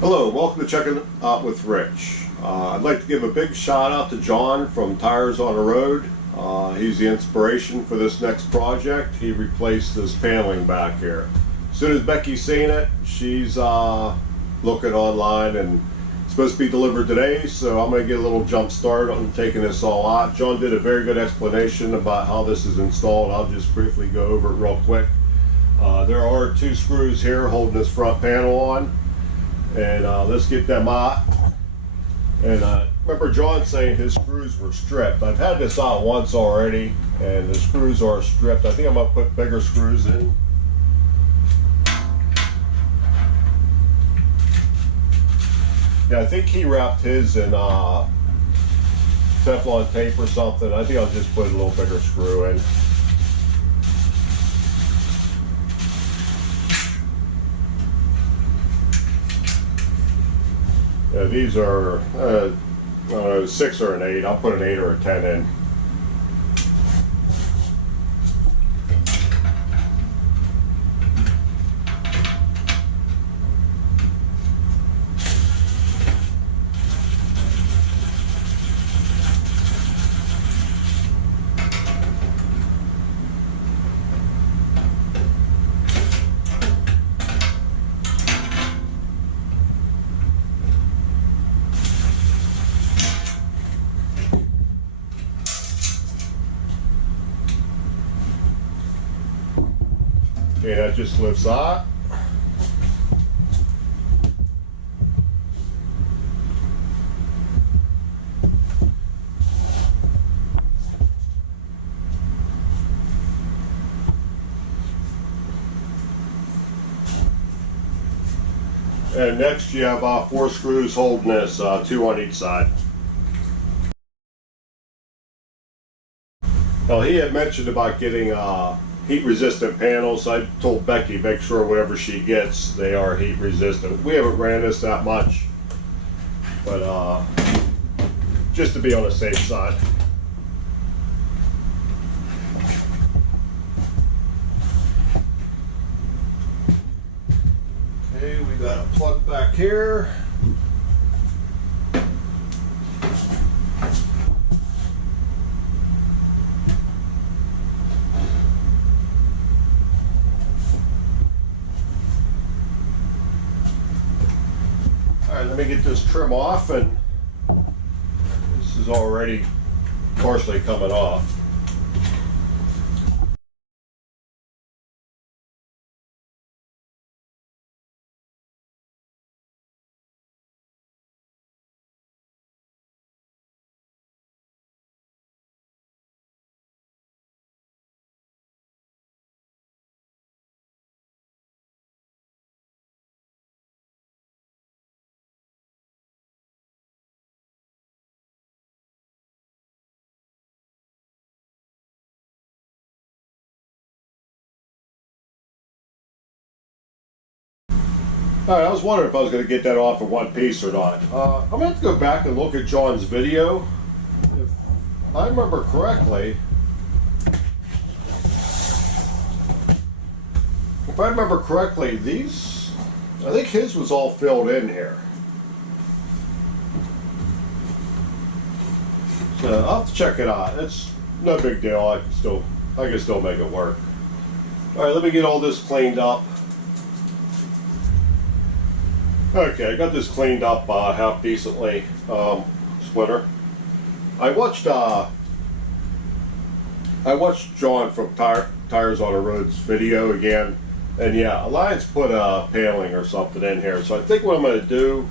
Hello, welcome to Checking Out with Rich. I'd like to give a big shout out to John from Tyers on the Road. He's the inspiration for this next project. He replaced this paneling back here. As soon as Becky's seen it, she's looking online and it's supposed to be delivered today, so I'm going to get a little jump start on taking this all out. John did a very good explanation about how this is installed. I'll just briefly go over it real quick. There are two screws here holding this front panel on. And let's get them out. And remember John saying his screws were stripped. I've had this out once already and the screws are stripped. I think I'm going to put bigger screws in. Yeah, I think he wrapped his in Teflon tape or something. I think I'll just put a little bigger screw in. Yeah, these are 6 or an 8. I'll put an 8 or a 10 in. Okay, that just lifts out. And next you have 4 screws holding this, 2 on each side. Now he had mentioned about getting heat resistant panels. I told Becky make sure whatever she gets they are heat resistant. We haven't ran this that much, but just to be on the safe side. Okay, we got a plug back here. Alright, let me get this trim off, and this is already partially coming off. Alright, I was wondering if I was going to get that off in one piece or not. I'm going to have to go back and look at John's video. If I remember correctly, these, I think his was all filled in here. So I'll have to check it out. It's no big deal. I can still make it work. Alright, let me get all this cleaned up. Okay, I got this cleaned up half decently. Splitter. I watched John from Tyers on the Road's video again, and yeah, Alliance put a paneling or something in here. So I think what I'm going to do,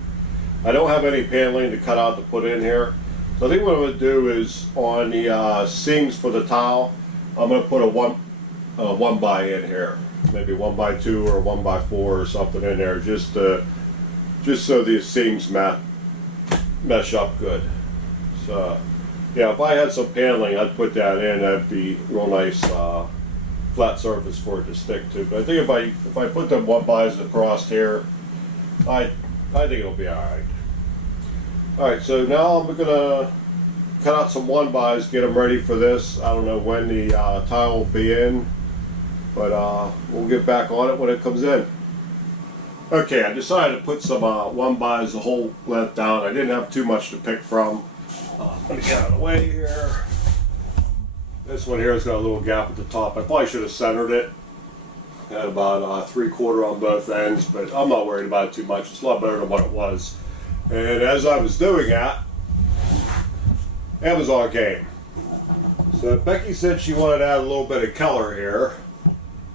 I don't have any paneling to cut out to put in here. So I think what I'm going to do is on the seams for the tile, I'm going to put a 1 by in here, maybe 1 by 2 or 1 by 4 or something in there, just so the seams mesh up good. So yeah, if I had some paneling, I'd put that in. That'd be real nice flat surface for it to stick to. But I think if I put them 1 bys across here, I think it'll be all right. All right, so now I'm gonna cut out some 1 bys, get them ready for this. I don't know when the tile will be in, but we'll get back on it when it comes in. Okay, I decided to put some 1x the whole length down. I didn't have too much to pick from. Let me get out of the way here. This one here has got a little gap at the top. I probably should have centered it. Had about 3/4 on both ends, but I'm not worried about it too much. It's a lot better than what it was. And as I was doing that, Amazon came. So Becky said she wanted to add a little bit of color here.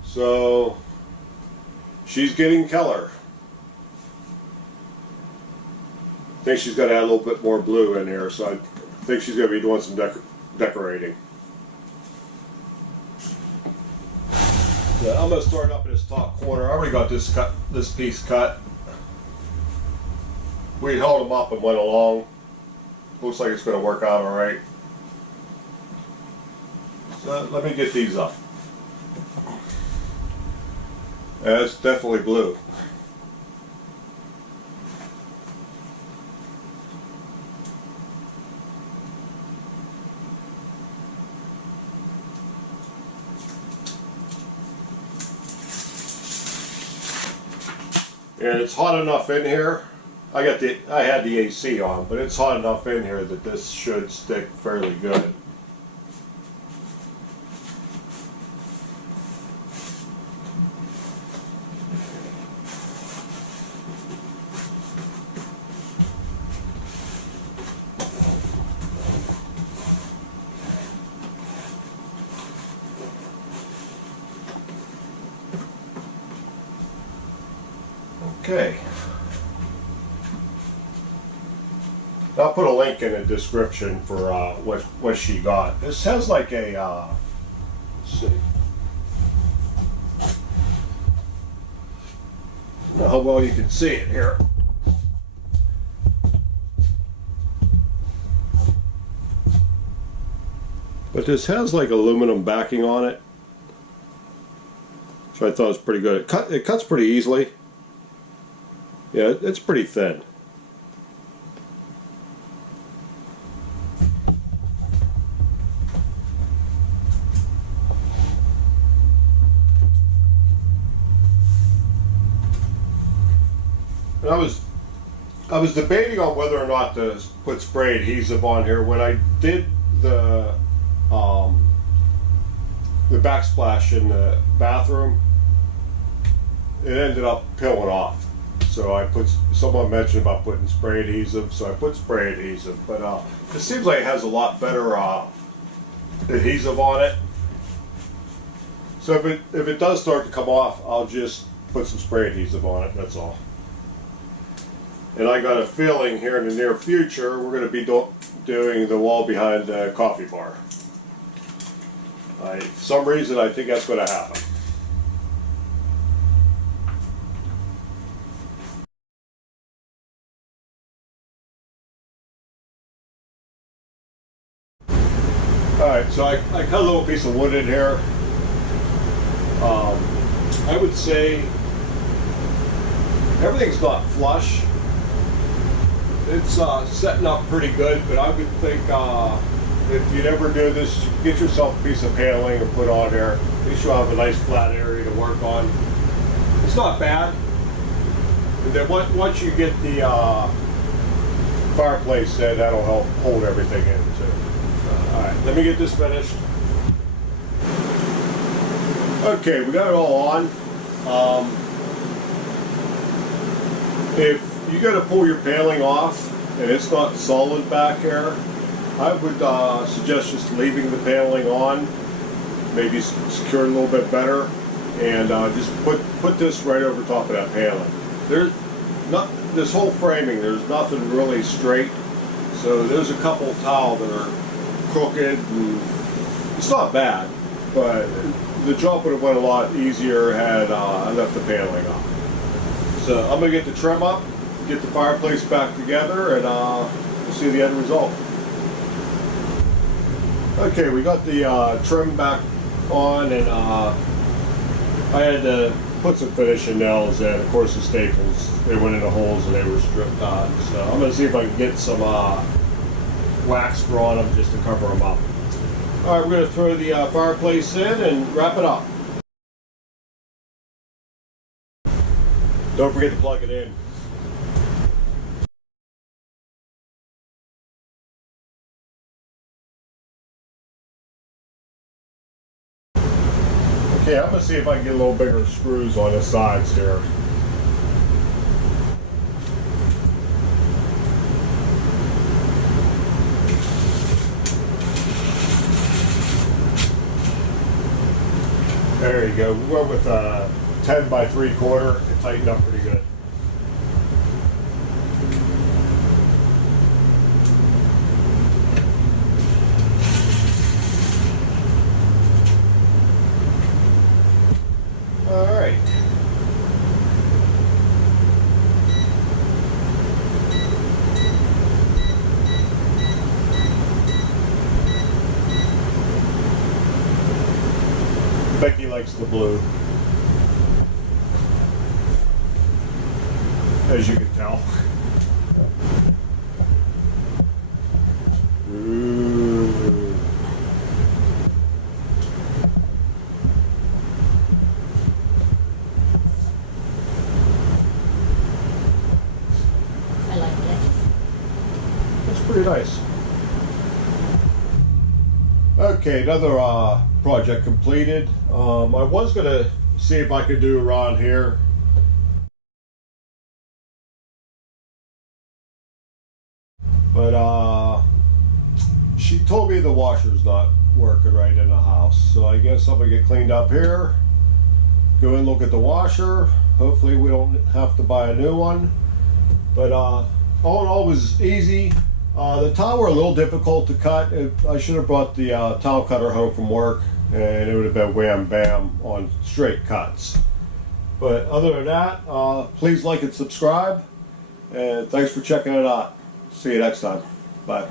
So she's getting color. I think she's got to add a little bit more blue in here, so I think she's going to be doing some decorating. So I'm going to start up in this top corner. I already got this piece cut. We held them up and went along. Looks like it's going to work out all right. So let me get these up. It's definitely blue. And it's hot enough in here. I had the AC on, but it's hot enough in here that this should stick fairly good. Okay. I'll put a link in the description for what she got. This has like a let's see. I don't know how well you can see it here. But this has like aluminum backing on it, so I thought it was pretty good. It cuts pretty easily. Yeah, it's pretty thin. And I was debating on whether or not to put spray adhesive on here. When I did the backsplash in the bathroom, it ended up peeling off. So someone mentioned about putting spray adhesive, so I put spray adhesive. But it seems like it has a lot better adhesive on it. So if it does start to come off, I'll just put some spray adhesive on it, that's all. And I got a feeling here in the near future we're going to be doing the wall behind the coffee bar. For some reason I think that's going to happen. Alright, so I cut a little piece of wood in here. I would say everything's not flush. It's setting up pretty good, but I would think if you'd ever do this, get yourself a piece of paneling and put on there. At least you'll have a nice flat area to work on. It's not bad. And then once you get the fireplace in, that'll help hold everything in too. Alright, let me get this finished. Okay, we got it all on. If you got to pull your paneling off and it's not solid back here, I would suggest just leaving the paneling on, maybe secure it a little bit better, and just put this right over top of that paneling. There's not this whole framing. There's nothing really straight, so there's a couple tile that are crooked, and it's not bad, but the job would have went a lot easier had I left the paneling on. So I'm going to get the trim up, get the fireplace back together, and we'll see the end result. Okay, we got the trim back on, and I had to put some finishing nails in. Of course, the staples, they went in the holes and they were stripped on. So I'm going to see if I can get some wax on them just to cover them up. All right, we're going to throw the fireplace in and wrap it up. Don't forget to plug it in. Okay, I'm gonna see if I can get a little bigger screws on the sides here. There you go. We went with a 10 by 3/4. It tightened up pretty good. All right. Becky likes the blue, as you can tell. Ooh. I like it. That's pretty nice. Okay, another project completed. I was gonna see if I could do around here. But she told me the washer's not working right in the house. So I guess I'm gonna get cleaned up here. Go and look at the washer. Hopefully we don't have to buy a new one. But all in all, it was easy. The tile were a little difficult to cut. I should have brought the tile cutter home from work, and it would have been wham bam on straight cuts. But other than that, please like and subscribe, and thanks for checking it out. See you next time. Bye.